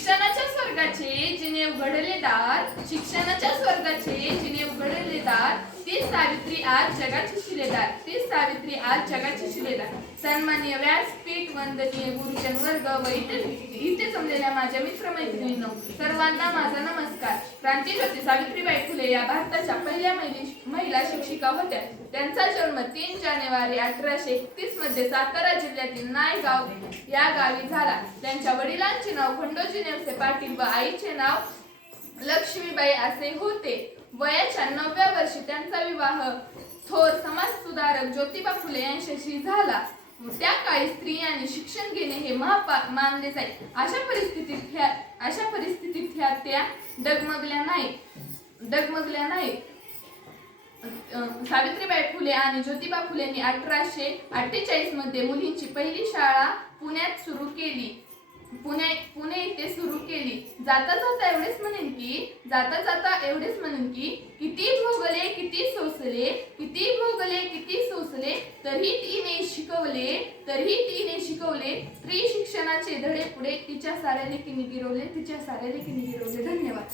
शिक्षणाच्या स्वर्गाचे जिने उघडले दार, शिक्षणाच्या स्वर्गाचे जिने उघडले दार, ती सावित्री आज जगाची शिलेदार, ती सावित्री आज जगाची शिलेदार. सन्माननीय व्यासपीठ, वंदनीय गुरुजन वर्ग व इथे जमलेल्या माझ्या मित्रमैत्रिणींनो, सर्वांना माझा नमस्कार. क्रांतीज्योती सावित्रीबाई फुले या भारताच्या पहिल्या महिला शिक्षिका होत्या. त्यांचा जन्म 3 जानेवारी 1831 मध्ये सातारा जिल्ह्यातील नायगाव या गावी झाला. त्यांच्या वडिलांचे नाव खंडोजी नेवसे पाटील व आईचे नाव लक्ष्मीबाई असे होते. वयाच्या 9व्या वर्षी त्यांचा विवाह थोर समाजसुधारक ज्योतिबा फुले यांच्याशी झाला. त्या काळी स्त्रियांनी शिक्षण घेणे हे महापाप मानले जाई. अशा परिस्थितीत त्या डगमगल्या नाहीत. सावित्रीबाई फुले आणि ज्योतिबा फुलेंनी 1848 मध्ये मुलींची पहिली शाळा पुण्यात सुरू केली. पुणे इथे सुरू केली. जाता जाता एवढेच म्हणेन की किती भोगले किती सोसले तरी तिने शिकवले स्त्री शिक्षणाचे धडे पुढे तिच्या साऱ्या लेकींनी गिरवले. धन्यवाद.